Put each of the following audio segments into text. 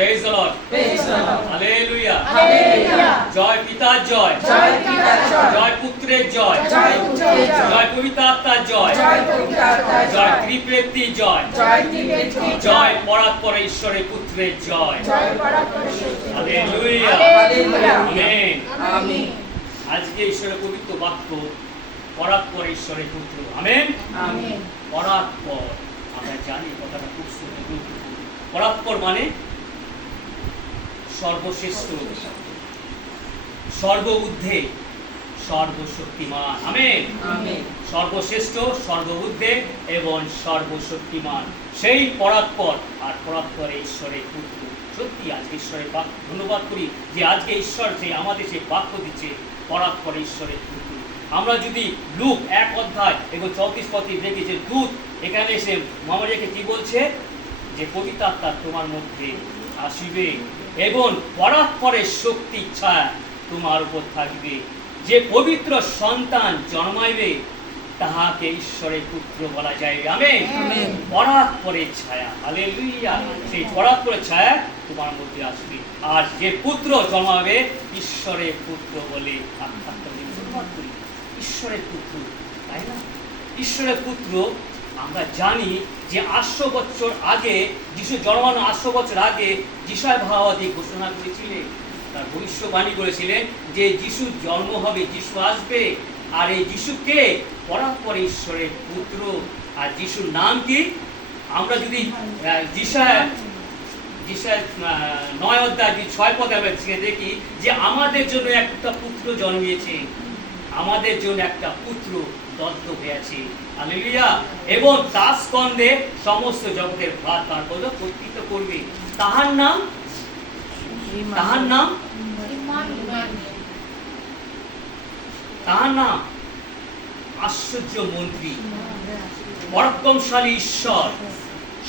Praise the Lord, Praise the Lord. Hallelujah. Hallelujah. জয় পিতার জয়, জয় পিতার জয়, জয় পুত্রের জয়, জয় পুত্রের জয়, জয় পবিত্র আত্মার জয়, জয় পবিত্র আত্মার জয় জয়, ত্রিপ্রেত্তি জয়, জয় ত্রিবেদী জয় পরাৎপর ঈশ্বরের পুত্রের জয়। জয় পরাৎপর শক্তি। Hallelujah, Hallelujah. আমেন। আমিন। আজকে ঈশ্বরের পবিত্র বাক্য পরাৎপর ঈশ্বরের পুত্র। আমেন। আমিন। পরাৎপর, আমরা জানি কথাটা খুব সুন্দর গুরুত্বপূর্ণ। পরাৎপর মানে সর্বশ্রেষ্ঠ, সর্ব ঊর্ধ্বে, সর্বশক্তিমান। আমেন। আমিন। সর্বশ্রেষ্ঠ, সর্ব ঊর্ধ্বে এবং সর্বশক্তিমান সেই পরাৎপর, আর পরাৎপর ঈশ্বরের পুত্র। সত্যি আজকে ঈশ্বরের বাক্য ধন্যবাদ করি যে আজকে ঈশ্বর যে আমাদের সেই বাক্য দিচ্ছে পরাৎপর ঈশ্বরের পুত্র। আমরা যদি লুক 1 অধ্যায় এবং 34 পদে দেখি যে দূত এখানে এসে মামারিয়াকে কি বলছে যে পবিত্র আত্মা তোমার মধ্যে আসিবে এবং পরাৎপরের শক্তি ছায়া তোমার উপর থাকবে, যে পবিত্র সন্তান জন্মাইবে তাহাকে ঈশ্বরের পুত্র বলা যাইবে। আমেন। আমেন। পরাৎপরের ছায়া, হালেলুয়া, সেই পরাৎপরের ছায়া তোমার মধ্যে আসবে, আর যে পুত্র জন্মাবে ঈশ্বরের পুত্র বলে আখ্যাত হবে। ধন্যবাদ করি ঈশ্বরের পুত্র, তাই না? ঈশ্বরের পুত্র আমরা জানি যে 800 বছর আগে যিশু জন্মানো 800 বছর আগে যিশায় ভাবাদী ঘোষণা করেছিলেন, তার ভবিষ্যবাণী করেছিলেন যে যিশু জন্ম হবে, যিশু আসবে, আর এই যিশুকে পরাৎপর ঈশ্বরের পুত্র। আর যিশুর নাম কি? আমরা যদি যিশায় 9 অধ্যায় 6 পদে আমরা দেখি যে আমাদের জন্য একটা পুত্র জন্মিয়েছে, আমাদের জন্য একটা পুত্র দত্ত হয়েছে। হালেলুয়া। এবং তার স্কন্ধে সমস্ত জগতের ভার তার পদ কর্তৃত্ব করবে। তাহার নাম, তাহার নাম, তাহার নাম আশ্চর্য মন্ত্রী, পরাক্রমশালী ঈশ্বর,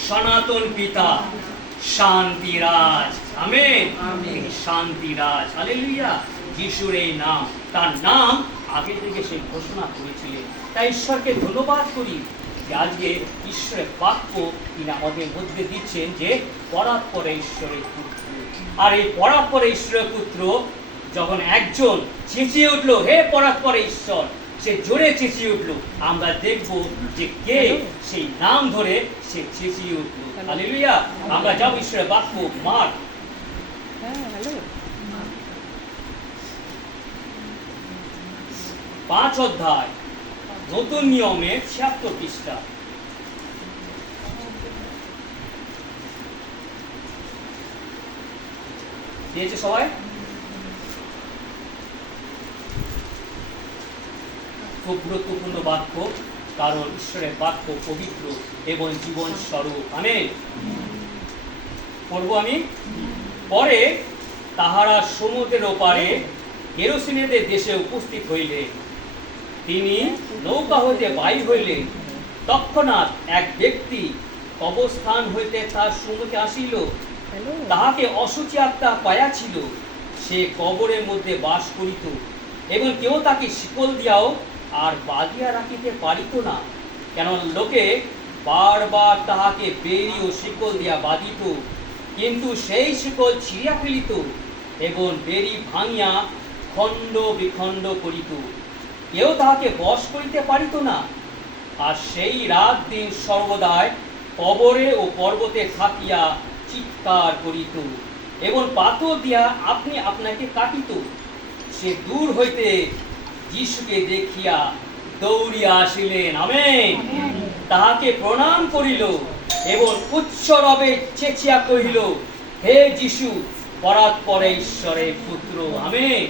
সনাতন পিতা, শান্তিরাজ। আমেন। আমেন। শান্তিরাজ, হালেলুয়া। যিশুর এই নাম, তার নাম আগে থেকে সে ঘোষণা করেছিলেন। তাই ঈশ্বরকে ধন্যবাদ করি যে আজকে ঈশ্বরের বাক্য তিনি আমাদের মধ্যে দিচ্ছেন যে পরাৎপর ঈশ্বরের পুত্র। আর এই পরাৎপর ঈশ্বরের পুত্র যখন একজন চেঁচিয়ে উঠলো হে পরাৎপর ঈশ্বর, সে জোরে চেঁচিয়ে উঠলো, আমরা দেখব যে কে সেই নাম ধরে সে চেঁচিয়ে উঠলো। হালেলুয়া। আমরা যাব ঈশ্বরের বাক্য মার্ক 5 অধ্যায় নতুন নিয়মের 76 পৃষ্ঠা। দিয়েছে সবাই? খুব গুরুত্বপূর্ণ বাক্য, কারণ ঈশ্বরের বাক্য পবিত্র এবং জীবন স্বরূপ। আমেন। পড়বো আমি। পরে তাহারা সমুদ্রের ওপারে গেরসেনীয়দের দেশে উপস্থিত হইলে তিনি নৌকা হইতে বাহির হইলেন। তৎক্ষণাৎ এক ব্যক্তি কবরস্থান হইতে তার সম্মুখে আসিল, তাহাকে অশুচি আত্মা পাইয়াছিল, সে কবরের মধ্যে বাস করিত এবং কেউ তাকে শিকল দিয়াও আর বাঁধিয়া রাখিতে পারিত না, কেন লোকে বারবার তাহাকে বেড়ি ও শিকল দিয়া বাঁধিত, কিন্তু সেই শিকল ছিঁড়িয়া ফেলিত এবং বেড়ি ভাঙিয়া খণ্ড বিখণ্ড করিত, কেউ তাহাকে বশ করিতে পারিত না। আর সেই রাত দিন সর্বদাই কবরে ও পর্বতে থাকিয়া চিৎকার করিত এবং পাথর দিয়া আপনি আপনাকে কাটিত। সে দূর হইতে যিশুকে দেখিয়া দৌড়িয়া আসিলেন। আমেন। তাহাকে প্রণাম করিল এবং উচ্চ রবে চেঁচিয়া কহিল, হে যিশু, পরাৎপর ঈশ্বরের পুত্র। আমেন।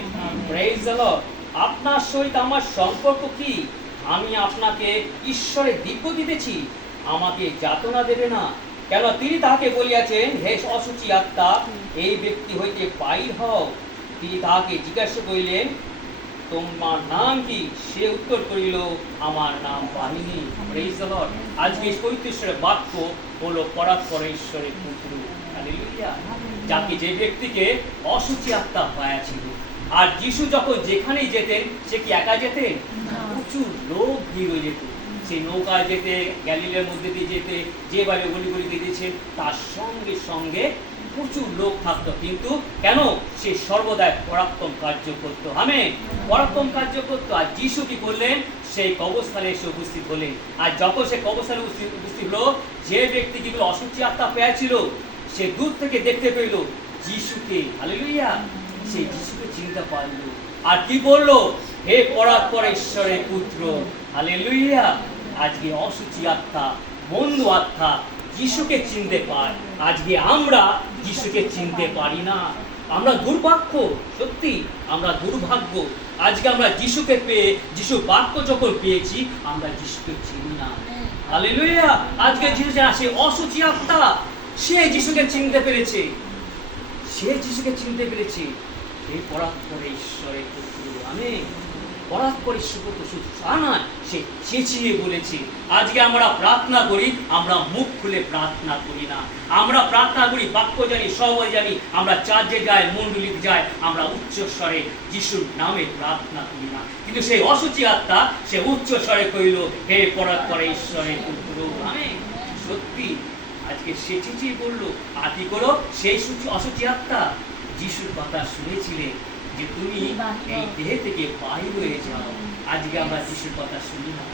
Praise the Lord. আপনার সহিত আমার সম্পর্ক কি? আমি আপনাকে ঈশ্বরের দিব্য দিতেছি, আমাকে যাতনা দেবে না। কেন তিনি তাহাকে বলিয়াছেন, হে অশুচি আত্মা, এই ব্যক্তি হইতে বাহির হও। তিনি তাহাকে জিজ্ঞাসা করিলেন, তোমার নাম কি? সে উত্তর করিল, আমার নাম বাহিনী। Praise the Lord. আজকে পবিত্র ঈশ্বরের বাক্য হলো পরাৎপর ঈশ্বরের পুত্র। হালেলুয়া। যাকে, যে ব্যক্তিকে অশুচি আত্মা পাইয়াছিল। আর যিশু যখন যেখানেই যেতেন, সে কি একা যেতেন? প্রচুর লোক ভিড় হয়ে যেত। সেই নৌকায় যেতে, গ্যালিলের মধ্যে দিয়ে যেতে, যে বাইরে গলি গলি দিয়েছেন, তার সঙ্গে সঙ্গে প্রচুর লোক থাকতো, কিন্তু কেন? সে সর্বদাই পরাক্রম কার্য করতো। আমেন। পরাক্রম কার্য করতো। আর যিশু কি করলেন? সেই কবরস্থানে এসে উপস্থিত হলেন। আর যখন সে কবরস্থানে উপস্থিত হলো, যে ব্যক্তি যেগুলো অসুচি আত্মা পেয়েছিল, সে দূর থেকে দেখতে পেল যিশুকে। হালেলুয়া। সেই যিশুকে চিনতে পারলো। আর কি বললো? হে পরাৎপর ঈশ্বরের পুত্র। হালেলুয়া। আজকে অসুচি আত্মা, মন্দ আত্মা যিশুকে চিনতে পায়। আজকে আমরা যিশুকে চিনতে পারি না। আমরা দুর্ভাগ্য, সত্যি আমরা দুর্ভাগ্য। আজকে আমরা যিশুকে পেয়ে, যিশু বাক্য যখন পেয়েছি, আমরা যিশুকে চিনি না। হালেলুয়া। আজকে যিশু সে অসুচি আত্মা, সে যিশুকে চিনতে পেরেছে। সে যিশুকে চিনতে পেরেছে। হে পরাৎপর ঈশ্বরের পুত্র। আমেন। পরাৎপর ঈশ্বর পুত্র শুধু তা নয়, সে চেঁচিয়ে বলেছে। আজকে আমরা প্রার্থনা করি, আমরা মুখ খুলে প্রার্থনা করি না। আমরা প্রার্থনা করি, বাক্য জানি, সবাই জানি, আমরা চার্চে যাই, মণ্ডলীতে যাই, আমরা উচ্চ স্বরে যিশুর নামে প্রার্থনা করি না। কিন্তু সেই অসুচি আত্মা সে উচ্চ স্বরে কইল, হে পরাৎপর ঈশ্বরের পুত্র। আমেন। সত্যি আজকে সে চেঁচিয়ে বললো। আর কি করো? সেই অসুচি আত্মা যিশুর কথা শুনেছিলে যে তুমি এই দেহ থেকে বাহির হয়ে যাও। আজকে আমরা যিশুর কথা শুনি না।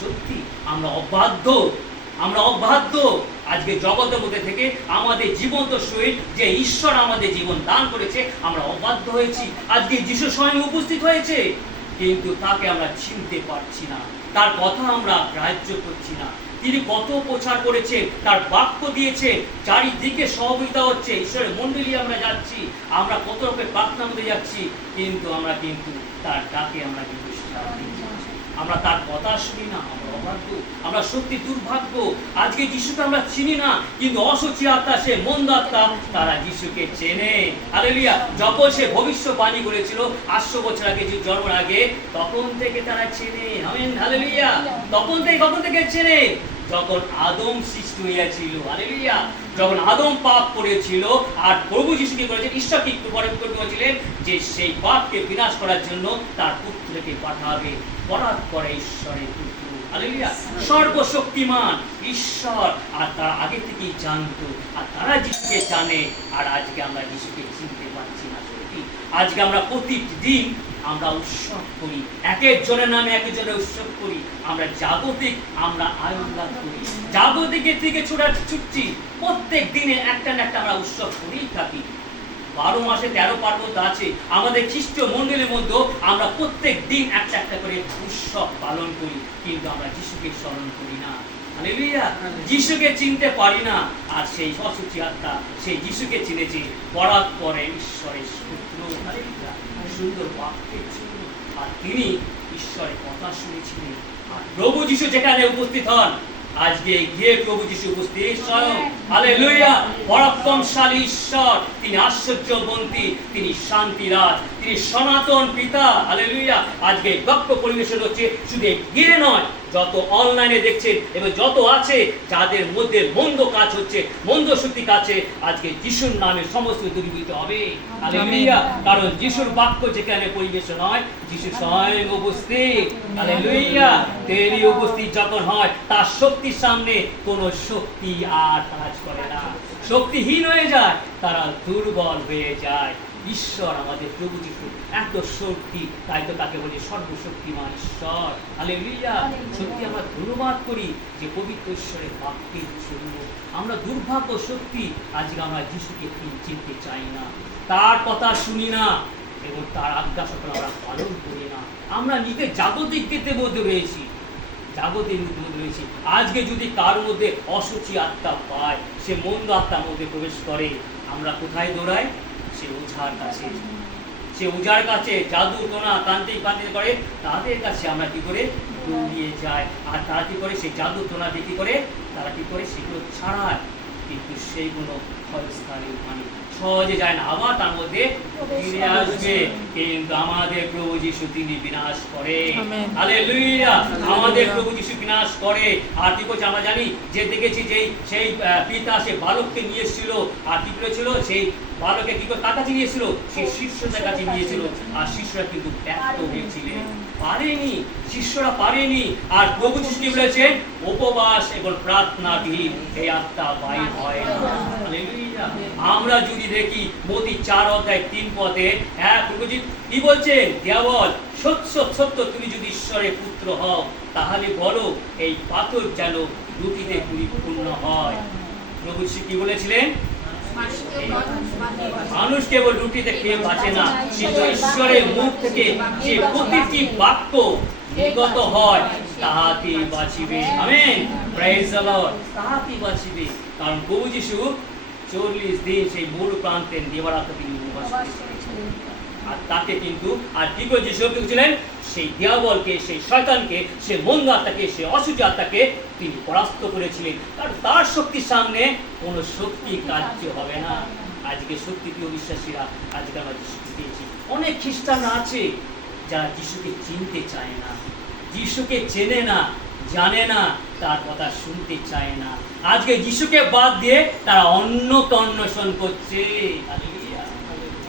সত্যি আমরা অবাধ্য, আমরা অবাধ্য। আজকে জগতের মধ্যে থেকে আমাদের জীবন্ত শরীর যে ঈশ্বর আমাদের জীবন দান করেছে, আমরা অবাধ্য হয়েছি। আজকে যিশু স্বয়ং উপস্থিত হয়েছে, কিন্তু তাকে আমরা চিনতে পারছি না। তার কথা আমরা গ্রাহ্য করছি না। তিনি কত প্রচার করেছেন, তার বাক্য দিয়েছে, চারিদিকে সহযোগিতা হচ্ছে, ঈশ্বরের মণ্ডলী আমরা যাচ্ছি, আমরা কত রকমের প্রার্থনার মধ্যে যাচ্ছি, কিন্তু আমরা তার ডাকে আমরা কিন্তু সাড়া দিচ্ছি না। আমরা তার কথা শুনি না। আমরা অভাগ্য, আমরা সত্যি দুর্ভাগ্য। আজকে যিশুকে আমরা চিনি না, কিন্তু অসুচি আত্মা, সে মন্দ আত্মা, তারা যিশুকে চেনে। হালেলুয়া। যখন সে ভবিষ্যবাণী করেছিল 800 বছর আগে, যে জন্মের আগে, তখন থেকে তারা চেনে। আমেন। হালেলুয়া। কখন থেকে চেনে? যখন আদম সৃষ্টি হইয়াছিল। হালেলুয়া। যখন আদম পাপ করেছিল, আর প্রভু যিশু কি করেছেন? ঈশ্বর কি করেছিলেন? যে সেই পাপকে বিনাশ করার জন্য তার পুত্রকে পাঠাবে। পরাৎপর ঈশ্বরের পুত্র। হালেলুয়া। সর্বশক্তিমান ঈশ্বর, আর তারা আগে থেকেই জানতো, আর তারা যিশুকে জানে। আর আজকে আমরা যিশুকে চিনতে পারছি না। সত্যি আজকে আমরা প্রতিদিন আমরা উৎসব করি, এক একজনের নামে এক একজনের উৎসব করি। আমরা জাগতিক, আমরা আনন্দ করি, জাগতিকের থেকে ছুটছি। প্রত্যেক দিনে একটা না একটা আমরা উৎসব করেই থাকি। 12 মাসে 13 পার্বণ আছে আমাদের খ্রিস্টীয় মণ্ডলীর মধ্যে। আমরা প্রত্যেক দিন একটা একটা করে উৎসব পালন করি, কিন্তু আমরা যিশুকে স্মরণ করি না। হালেলুয়া। যিশুকে চিনতে পারি না। আর সেই অসুচি আত্মা সেই যিশুকে চিনেছে, পরাৎপর ঈশ্বরের পুত্র। হালেলুয়া। সুন্দর বাক্যের জন্য। আর তিনি ঈশ্বরের কথা শুনেছিলেন। আর প্রভু যিশু যেখানে উপস্থিত হন, আজকে গিয়ে প্রভু যিশু উপস্থিত স্বয়ং। হালেলুয়া। পরাক্রমশালী ঈশ্বর, তিনি আশ্চর্যবন্তী, তিনি শান্তিরাজ, তিনি সনাতন পিতা। হালেলুয়া। আজকে বাক্য পরিবেশন হচ্ছে, শুধু গিয়ে নয়, যত অনলাইনে দেখছেন এবং যত আছে, যাদের মধ্যে মন্দ কাজ হচ্ছে, মন্দ শক্তি কাছে, আজকে যিশুর নামে সমস্ত দূরীভূত হবে। হালেলুয়া। কারণ যিশুর বাক্য যেখানে পরিবেশন হয়, যিশু স্বয়ং উপস্থিত। হালেলুয়া। তিনি উপস্থিত যখন হয়, তার শক্তির সামনে কোন শক্তি আর কাজ করে না। শক্তিহীন হয়ে যায়, তারা দুর্বল হয়ে যায়। ঈশ্বর আমাদের প্রভু যিশু এত শক্তি, তাই তো তাকে বলি সর্বশক্তিমান ঈশ্বর। হালেলুয়া। সত্যি আমরা ধন্যবাদ করি যে পবিত্র ঈশ্বরের বাক্যের জন্য। আমরা দুর্ভাগ্য, সত্যি আজকে আমরা যিশুকে চিনতে চাই না, তার কথা শুনি না, এবং তার আজ্ঞা সকল আমরা পালন করি না। আমরা নিজের জাগতিক ক্ষেত্রে মধ্যে রয়েছি, জাগতিক মধ্যে রয়েছি। আজকে যদি কার মধ্যে অসুচি আত্মা পায়, সে মন্দ আত্মার মধ্যে প্রবেশ করে, আমরা কোথায় দৌড়াই? সে ওঝার কাছে, সে ওঝার কাছে, জাদু টোনা তান্ত্রিক করে, তাদের কাছে আমরা কি করে দৌড়িয়ে যাই। আর তারা কি করে? সেই জাদু টোনা দিয়ে কি করে? তারা কি করে? সেগুলো ছাড়ায়, কিন্তু সেইগুলো ক্ষয়স্থায়ী মানে সহজে যায় না, আবার তার মধ্যে ফিরে আসবে। কিন্তু আমাদের প্রভু যিশু তিনি বিনাশ করে। হালেলুয়া। আমাদের প্রভু যিশু বিনাশ করে। আর কি করছে আমরা জানি, যে দেখেছি যে সেই পিতা সে বালককে নিয়ে এসেছিল, আর কি করেছিল? সেই বালকে কি করে? তার কাছে নিয়েছিল, সেই শিষ্যদের কাছে নিয়েছিল, আর শিষ্যরা কিন্তু ব্যর্থ হয়েছিলেন, পারেনি, শিষ্যরা পারেনি। আর প্রভু যিশু কি বলেছেন? উপবাস এবং প্রার্থনাবিহীন এই আত্মা বাইর হয় না। হালেলুয়া। আমরা যদি দেখি মতি 4:3 হ্যাঁ প্রভুজি কি বলছেন, দেওয়াল সত্য সত্য তুমি যদি ঈশ্বরের পুত্র হও তাহলে বলো এই পাথর যেন রুটিতে পরিপূর্ণ হয়। প্রভু যিশু কি বলেছিলেন, মানুষ কেবল রুটিতে খেয়ে বাঁচে না, কিন্তু ঈশ্বরের মুখ থেকে যে প্রতিটি বাক্য নির্গত হয় তাহাতে বাঁচিবে। Amen, praise the lord. তাহাতে বাঁচিবে, কারণ প্রভু যিশু 40 দিন সেই মূল প্রান্তে দিবারাত্র তিনি উপবাস করেছিলেন। আর তাকে কিন্তু আর কি করে যিশু ছিলেন, সেই দেওয়ালকে, সেই শয়তানকে, সেই মন্দ আত্মাকে, সেই অশুদ্ধ আত্মাকে তিনি পরাস্ত করেছিলেন। কারণ তার শক্তির সামনে কোনো শক্তি কার্য হবে না। আজকে সত্যি প্রিয় বিশ্বাসীরা, আজকে আমরা যিশুকে পেয়েছি। অনেক খ্রিস্টানরা আছে যারা যিশুকে চিনতে চায় না, যিশুকে চেনে না, জানে না, তার কথা শুনতে চায় না। আজকে যিশুকে বাদ দিয়ে তারা অন্যকে অন্বেষণ করছে।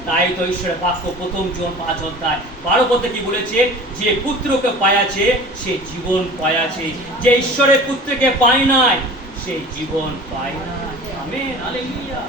তাই তো ঈশ্বরের বাক্য প্রথম জন 5:12 কি বলেছে, যে পুত্রকে পাইয়াছে সে জীবন পাইয়াছে, যে ঈশ্বরের পুত্রকে পায় নাই সে জীবন পায় না। Amen, hallelujah.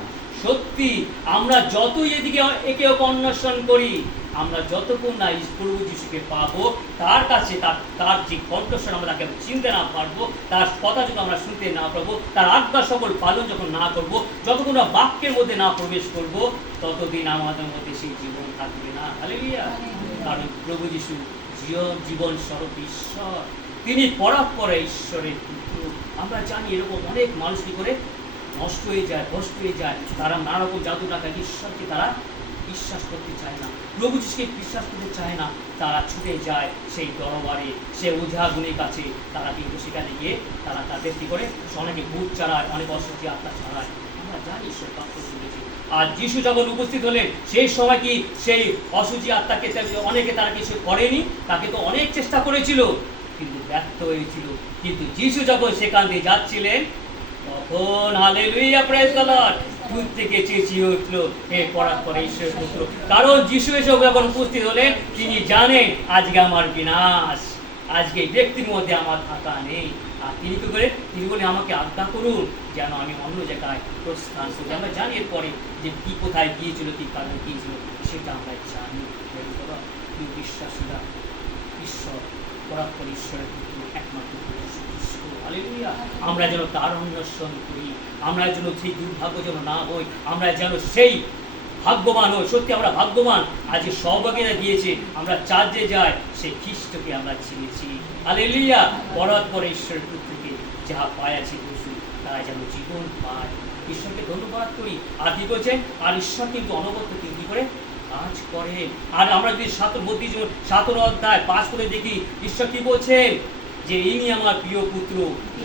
সত্যি আমরা যতই এদিকে একে অপর অন্বেষণ করি, আমরা যতক্ষণ না প্রভু যিশুকে পাবো, তার কাছে তার যে কণ্ঠস্বর আমরা তাকে চিনতে না পারবো, তার কথা যখন আমরা শুনতে না পারবো, তার আজ্ঞা সকল পালন যখন না করবো, যতক্ষণ আমরা বাক্যের মধ্যে না প্রবেশ করবো, ততদিন আমাদের মধ্যে সেই জীবন থাকবে না। হালেলুয়া। কারণ প্রভু যিশু জীবন স্বরূপ ঈশ্বর, তিনি পরাৎপরে ঈশ্বরের পুত্র। আমরা জানি এরকম অনেক মানুষ কি করে নষ্ট হয়ে যায়, ভ্রষ্ট হয়ে যায়। তারা নানা রকম জাদু টাকা ঈশ্বরকে তারা বিশ্বাস করতে চায় না, প্রভু যিশুকে বিশ্বাস করতে চায় না। তারা ছুটে যায় সেই দরবারে, সে ওঝা গুণের কাছে। তারা কিন্তু সেখানে গিয়ে তারা তাদের কি করে অনেকে ভূত চালায়, অনেক অসুখী আত্মা চালায়। আমরা জানি ঈশ্বর বাক্য শুনেছি। আর যিশু যখন উপস্থিত হলেন সেই সময় কি সেই অসুচি আত্মাকে অনেকে তারা কিছু করেনি, তাকে তো অনেক চেষ্টা করেছিল কিন্তু ব্যর্থ হয়েছিল। কিন্তু যিশু যখন সেখান দিয়ে যাচ্ছিলেন তখন হালেলুয়া, প্রেজ দ্য লর্ড, দূর থেকে চেঁচিয়ে উঠলো, হে পরাৎপরে ঈশ্বরের পুত্র। কারণ যিশু এসে যখন উপস্থিত হলেন তিনি জানেন আজকে আমার বিনাশ, আজকে এই ব্যক্তির মধ্যে আমার থাকা নেই। আর তিনি কি করে, তিনি বলে আমাকে আজ্ঞা করুন যেন আমি অন্য জায়গায় প্রস্থান করি। আমরা জানি এরপরে যে কি কোথায় গিয়েছিল, কি কারণে গিয়েছিল, সেটা আমরা জানি। বিশ্বাসীরা ঈশ্বর পরাৎপর ঈশ্বরের পুত্র, একমাত্র হালেলুয়া। আমরা যেন তার অন্বেষণ করি, আমরা যেন সেই দুর্ভাগ্য যেন না হই, আমরা যেন সেই ভাগ্যবান হই। সত্যি আমরা ভাগ্যবান, আজ সৌভাগ্যতা দিয়েছে, আমরা চার্চে যাই, সেই খ্রিস্টকে আমরা চিনেছি। হালেলুয়া। পরাৎপর ঈশ্বরের পুত্রকে যাহা পাইয়াছে পশু, তারা যেন জীবন পায়। ঈশ্বরকে ধন্যবাদ করি। আর কি বলছেন, আর ঈশ্বর কিন্তু অনবরত কি করে কাজ করেন। আর আমরা যদি 17 করে দেখি, ঈশ্বর কি বলছেন, যে ইনি আমার প্রিয় পুত্র,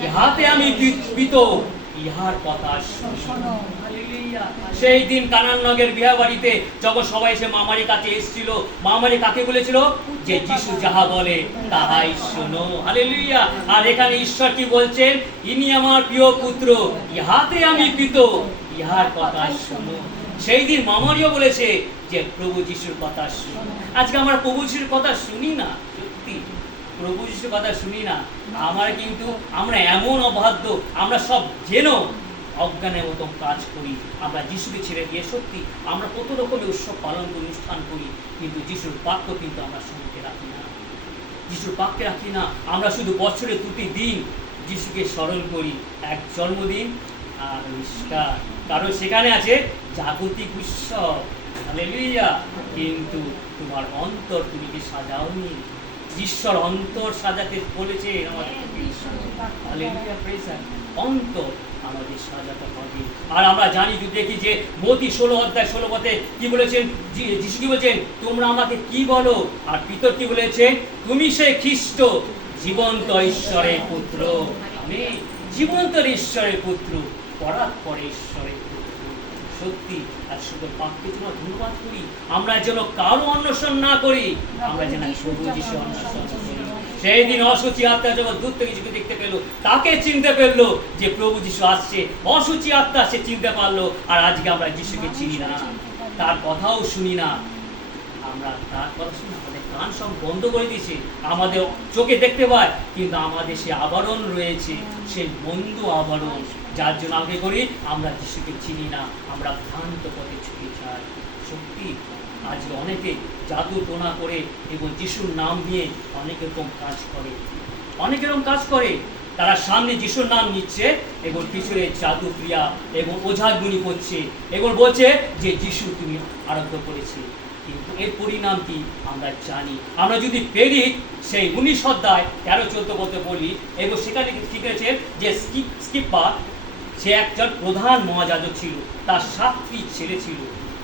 ইহাতে আমি প্রীত, ইহার কথা শোনো। সেই দিন কানান নগরের বিয়া বাড়িতে যখন সবাই এসে মামারি কাছে এসেছিল, মামারি কাকে বলেছিল, যে যিশু যাহা বলে তাহাই শোনো। হালেলুয়া। আর এখানে ঈশ্বর কি বলছেন, ইনি আমার প্রিয় পুত্র, ইহাতে আমি প্রীত, ইহার কথা শোনো। সেই দিন মামারিও বলেছে যে প্রভু যিশুর কথা শুনো। আজকে আমরা প্রভু যিশুর কথা শুনি না, সত্যি প্রভু যিশুর কথা শুনি না। আমরা এমন অবাধ্য, আমরা সব যেন অজ্ঞানের মতো কাজ করি। আমরা যিশুকে ছেড়ে দিয়ে সত্যি আমরা কত রকমের উৎসব পালন করি, অনুষ্ঠান করি, কিন্তু যিশুর বাক্য কিন্তু আমরা সঙ্গে রাখি না, যিশুর বাক্যে রাখি না। আমরা শুধু বছরে 2টি দিন যিশুকে স্মরণ করি, এক জন্মদিন আর ইস্টার, কারণ সেখানে আছে জাগতিক উৎসব। হালেলুয়া। কিন্তু তোমার অন্তর তুমি কি সাজাওনি? ঈশ্বর অন্তর সাজাতে বলেছে আমাদের। Hallelujah, praise God. অন্তর আমাদের সাজাতে হবে। আর আমরা জানি, যদি দেখি যে মতি 16:16 কি বলেছেন, যিশু কি বলছেন, তোমরা আমাকে কি বলো? আর পিতর কি বলেছেন, তুমি সেই খ্রিস্ট, জীবন্ত ঈশ্বরের পুত্র। আমেন। জীবন্ত ঈশ্বরের পুত্র, পরাৎপর ঈশ্বরের পুত্র। সত্যি আর শুধু বাক্যে তোমার ধন্যবাদ করি। আমরা যেন কারো অন্বেষণ না করি, আমরা যেন প্রভু যিশু অন্বেষণ করি। সেই দিন অসুচি আত্মা যখন দূর থেকে যিশুকে দেখতে পেলো, তাকে চিনতে পারলো যে প্রভু যিশু আসছে। অসুচি আত্মা সে চিনতে পারলো। আর আজকে আমরা যিশুকে চিনি না, তার কথাও শুনি না। আমরা তার কথা শুনি, আমাদের কান সব বন্ধ করে দিয়েছি। আমাদের চোখে দেখতে পায়, কিন্তু আমাদের সে আবরণ রয়েছে, সেই মন্দ আবরণ, যার জন্য আগে করি আমরা যিশুকে চিনি না, আমরা ভ্রান্ত পথে ছুটে যাই। সত্যি আজকে অনেকে জাদু টোনা করে এবং যিশুর নাম নিয়ে অনেক রকম কাজ করে, অনেক রকম কাজ করে। তারা সামনে যিশুর নাম নিচ্ছে এবং পিছনে জাদু ক্রিয়া এবং ওঝাগুনি করছে এবং বলছে যে যিশু তুমি আরোগ্য করেছে। কিন্তু এর পরিণাম কি আমরা জানি। আমরা যদি পেরি সেই 19 অধ্যায় 13-14 পদে বলি, এবং সেখানে ঠিক আছে যে স্কিপ্পা সে একজন প্রধান মহাযাজক ছিল, তার 7টি ছেলে ছিল।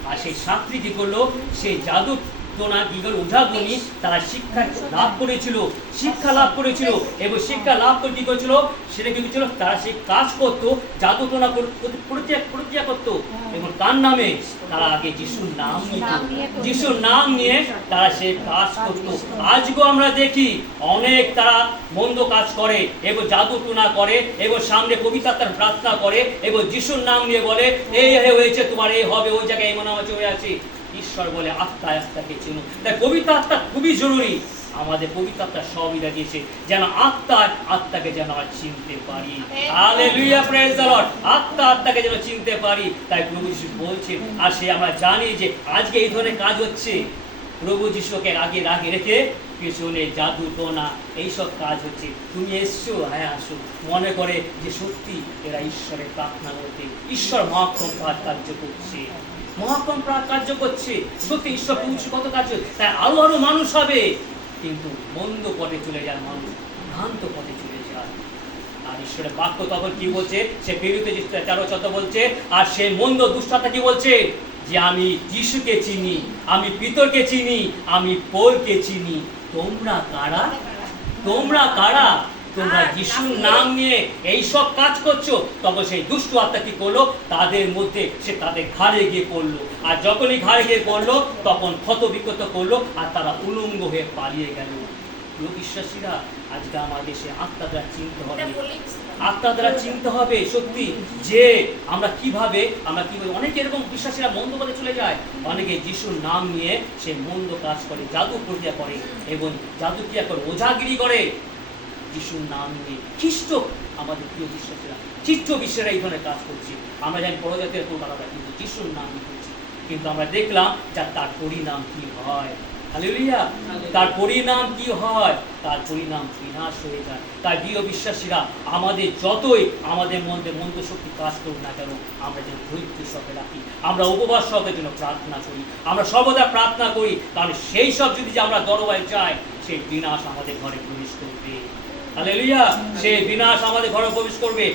আর সেই 7টি কি করলো, সেই জাদু টোনা গিগল ওঝাগুনি তারা শিক্ষা লাভ করেছিল, এবং শিক্ষা লাভ করে কি করেছিল, সেটা কি করেছিল, তারা সেই কাজ করতো, জাদু টোনা প্রতিক্রিয়া করতো। এবং তার নামে তারা আগে যিশুর নাম নিত, যিশুর নাম নিয়ে তারা সেই কাজ করতো। আজকেও আমরা দেখি অনেক তারা মন্দ কাজ করে এবং জাদু টোনা করে এবং সামনে পবিত্র আত্মার প্রার্থনা করে এবং যিশুর নাম নিয়ে বলে এই হয়েছে তোমার, এই হবে, ওই জায়গায় এই মনে হচ্ছে হয়ে আছে। ঈশ্বর বলে আত্মাকে চিনো। তাই পবিত্র আত্মা খুবই জরুরি। আমাদের পবিত্র আত্মা সবই দিয়েছে যেন আত্মাকে যেন আমরা চিনতে পারি। Hallelujah, praise the Lord. আত্মাকে যেন চিনতে পারি। তাই প্রভু যিশু বলছেন, আর সে আমরা জানি যে আজকে এই ধরনের কাজ হচ্ছে। প্রভু যিশুকে আগে রেখে পেছনে জাদু টোনা এইসব কাজ হচ্ছে। তুমি এসছো, হ্যাঁ আসো, মনে করে যে সত্যি এরা ঈশ্বরের প্রার্থনা করতে, ঈশ্বর মহাক্ষম কার্য করছে, সত্যি ঈশ্বর পুরুষ কত কাজ। তাই আরো মানুষ হবে, কিন্তু মন্দ পথে চলে যায়, মানুষ ভ্রান্ত পথে চলে যায়। আর ঈশ্বরের বাক্য তখন কি বলছে, সে প্রেরিত 13-14 বলছে, আর সে মন্দ দুষ্টাত্মা কি বলছে, যে আমি যিশুকে চিনি, আমি পিতরকে চিনি, আমি পৌলকে চিনি, তোমরা কারা? তোমরা যিশুর নাম নিয়ে এইসব কাজ করছো। তখন সেই দুষ্ট আত্মা কি করলো, তাদের মধ্যে সে তাদের ঘাড়ে গিয়ে পড়লো। আর যখনই ঘাড়ে গিয়ে পড়লো তখন ক্ষত বিক্ষত করলো, আর তারা উলঙ্গ হয়ে পালিয়ে গেল। প্রিয় বিশ্বাসীরা, আজকে আমাদের সে আত্মা দ্বারা চিনতে হবে সত্যি যে আমরা কিভাবে অনেকে এরকম বিশ্বাসীরা মন্দ পথে চলে যায়। অনেকে যিশুর নাম নিয়ে সে মন্দ কাজ করে, জাদু প্রক্রিয়া করে এবং ওঝাগিরি করে যিশুর নাম নিয়ে। খ্রিস্ট আমাদের প্রিয় বিশ্বাসীরা, খ্রিস্ট বিশ্বেরা এই ধরনের কাজ করছে। আমরা জানি পরজাতের কোন আলাদা, কিন্তু যিশুর নাম করছি। কিন্তু আমরা দেখলাম যে তার পরিণাম কি হয়। হালেলুয়া, তার পরিণাম কি হয়? তার পরিণাম বিনাশ হয়ে যায়। তার প্রিয় বিশ্বাসীরা, আমাদের যতই আমাদের মধ্যে মন্দ শক্তি কাজ করুক না কেন, আমরা যেন ধৈর্য সহকারে রাখি, আমরা উপবাস সহকারে যেন প্রার্থনা করি, আমরা সর্বদা প্রার্থনা করি। কারণ সেই সব যদি আমরা দরবারে যাই, সেই বিনাশ আমাদের ঘরে প্রবেশ করবে। হালেলুয়া, সেই বিনাশ আমাদের ঘরে প্রবেশ করবে,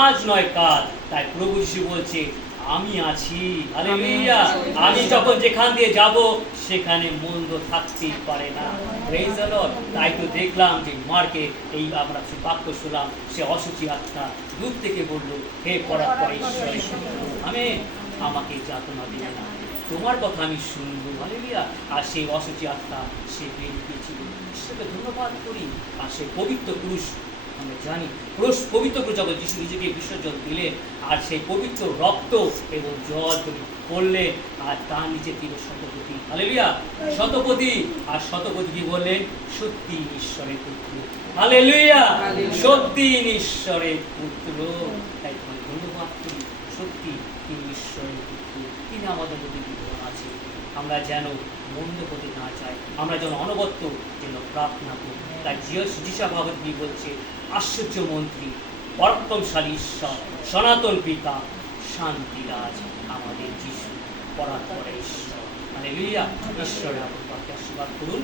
আজ নয় কাল। তাই প্রভু যিশু বলছে আমি আছি। হালেলুয়া, আমি যখন যেখান দিয়ে যাব সেখানে মন্দ থাকতেই পারে না। Praise the Lord. তাই তো দেখলাম যে মার্কে এই আমরা বাক্য শুনলাম, সে অসুচি আত্মা দূর থেকে বলল, হে পরাৎপর ঈশ্বরের পুত্র, আমাকে যাতনা দিবে না, তোমার কথা আমি শুনবো। হালেলুয়া। আর সেই অসুচি আত্মা সে বেরিয়ে গিয়েছিল। ঈশ্বরকে ধন্যবাদ করি। আর সেই পবিত্র পুরুষ, আমরা জানি পবিত্র পুরুষ যখন যিশু নিজেকে বিসর্জন দিলেন, আর সেই পবিত্র রক্ত এবং জল পড়লেন, আর তার নিচে তিনি শতপতি। হালেলুয়া, শতপতি। আর শতপতি কি বললেন, সত্যি ঈশ্বরের পুত্র। হালেলুয়া, সত্যি ঈশ্বরের পুত্র। তাই তোমার ধন্যবাদ করি, সত্যি তিনি ঈশ্বরের পুত্র, তিনি আমাদের মধ্যে বিদ্যমান আছে। আমরা যেন মন্দ পথে না যাই, আমরা যেন অনবদ্য যেন প্রার্থনা করি। তাই যিশা ভগবত কি বলছে, আশ্চর্য মন্ত্রী, পরাক্রমশালী ঈশ্বর, সনাতন পিতা, শান্তিরাজ আমাদের যিশু, পরাৎপর ঈশ্বর। হালেলুয়া। ঈশ্বরের আপনাকে আশীর্বাদ করুন।